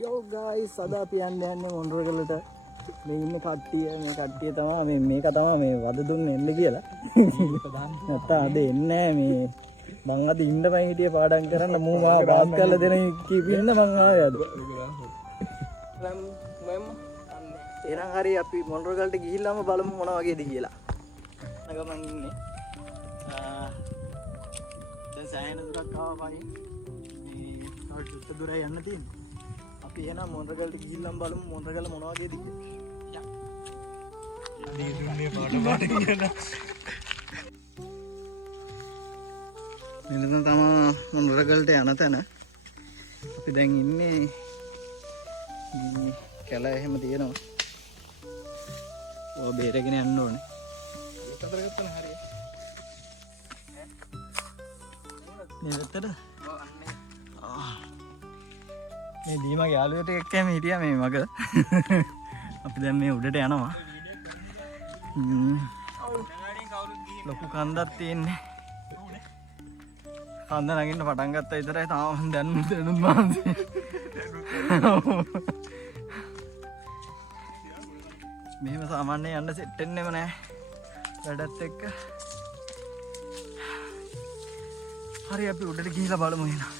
යෝ ගයිස් අද අපි යන්නේ මොණරගලට. මේ ඉන්න කට්ටිය තමයි මේක තමයි මේ වද දුන්නේ එන්න කියලා. නැත්නම් අද එන්නේ නැහැ මේ මං අද ඉන්න බයි හිටියේ පාඩම් කරන්න මූ මාව බාස් කරලා දෙන කීපින්න මං ආවේ අද. එහෙනම් හරි අපි මොණරගලට ගිහිල්ලාම බලමු මොන වගේද කියලා. නගමන් ඉන්නේ. දැන් සෑහෙන දුරක් ආවා වගේ. මේ තව ටික දුරයි යන්න තියෙන්නේ. අපි එහෙනම් මොණරගලට ගිහිල්ලාම බලමු මොණරගල මොන වගේද කියලා. අනේ දුන්නේ පාට කියන. මෙතන තමයි මොණරගලට යන තැන. අපි දැන් ඉන්නේ කැල එහෙම තියෙනවා. ඔය බේරගෙන යන්න ඕනේ. ඒකතර ගත්තන හරිය. මේ වැත්තට? ඔව් අන්නේ. මේ දීමගේ යාළුවට එක්කම හිටියා මේ මග. අපි දැන් මේ උඩට යනවා. ලොකු කන්දක් තියෙන්නේ. කන්ද නගින්න පටන් ගත්තා විතරයි තාම දැනුත් මාන්සේ. මෙහෙම සාමාන්‍යයෙන් යන්න සෙට් වෙන්නෙම නැහැ. වැඩත් එක්ක. හරි අපි උඩට ගිහිල්ලා බලමු එහෙනම්.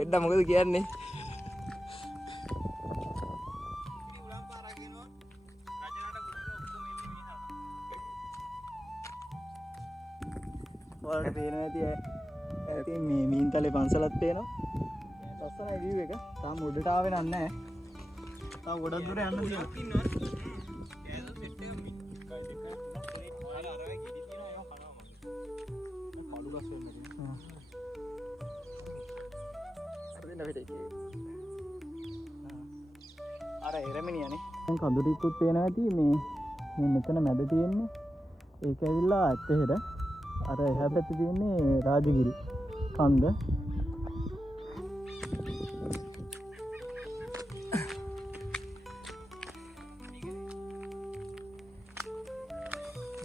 වෙද්ද මොකද කියන්නේ? ඔයාලට පේනවා ඇති මේ මීන්තලේ පන්සලක් පේනවා. ලස්සනයි view එක. තාම උඩට ආවේ නැහැ. තාම ගොඩක් දුර යන්න තියෙනවා. අර එරමිනියනේ. දැන් කඳුරිකුත් පේනවා ඇති මේ මෙතන මැද තියෙන්නේ. ඒක ඇවිල්ලා ඇත්තහෙර. අර එහා පැත්තේ තියෙන්නේ රාජගිරි කන්ද.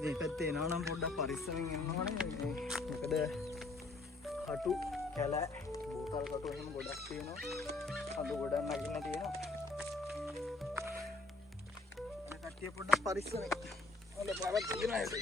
මේ පැත්තේ එනවා නම් පොඩ්ඩක් පරිස්සමෙන් එන්න ඕනේ. මොකද කටු කැල බෝතල් කටු එහෙම ගොඩක් තියෙනවා. අඳු ගොඩක් නගින්න තියෙනවා. අර කට්ටිය පොඩ්ඩක් පරිස්සමෙන්. ඔන්න පාරක් තියෙනවා ඒක.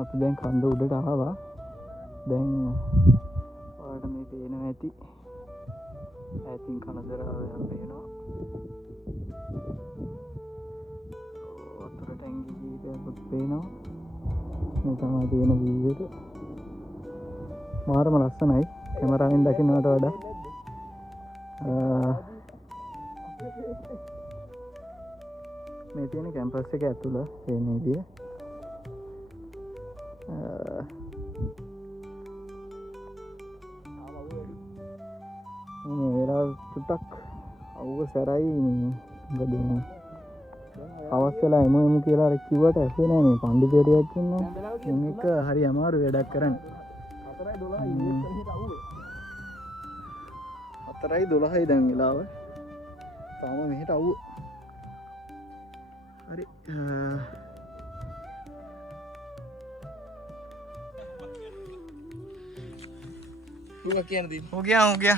අපි දැන් කන්ද උඩට ආවා. දැන් ඔයාලට මේ පේනවා ඇති. ඈතින් කනදරාවයක් පේනවා. වතුර ටැංකි කීපයක්වත් පේනවා. මේ තමයි තියෙන view එක. මාරම ලස්සනයි. කැමරාවෙන් දකින්නට වඩා. මේ තියෙන කැම්පස් එක ඇතුළ තියෙන විදිය. වෙලා චුට්ටක් අවුව සැරයි මොකද අවස් වෙලා එමු කියලා අර කිව්වට ඇහුවේ නෑ මේ පඬිතුරියක් ඉන්නවා. මේක හරි අමාරු වැඩක් කරන්න. 4:12 දැන් වෙලාව. තාම මෙහෙට අවුව. හරි Buka kian din. Ho gaya.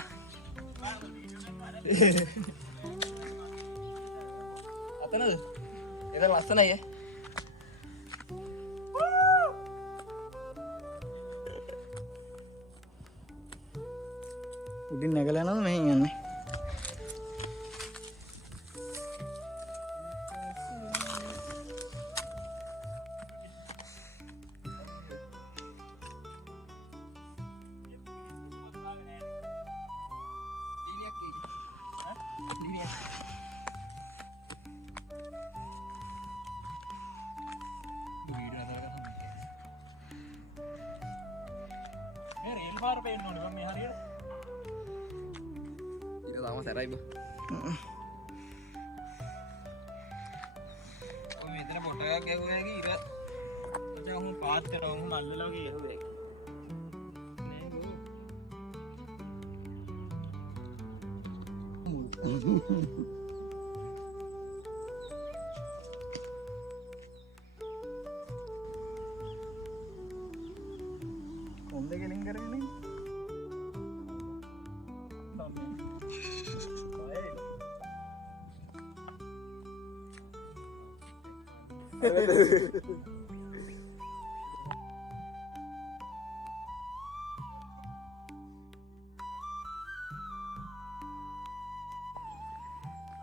Apa na? Ito last na ye. Udin nagala na mehin yan eh. පාර පේන්න ඕනේ මම මේ හරියට. ඊට තාම සැරයි බ. ඔය මෙතන පොට එකක් ගැහුවා හැකි ඉර. අද උන් පාත් කරනවා උන් මල්ලලා වගේ ගැහුවා. කොන්ද ගෙලින් කරගෙන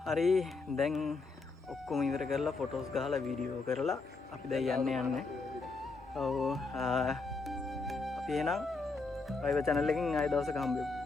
හරි දැන් ඔක්කොම ඉවර කරලා ෆොටෝස් ගහලා වීඩියෝ කරලා අපි දැන් යන්නේ ඔව් අපි එහෙනම් අයව channel එකකින් ආයෙ දවසක හම්බෙමු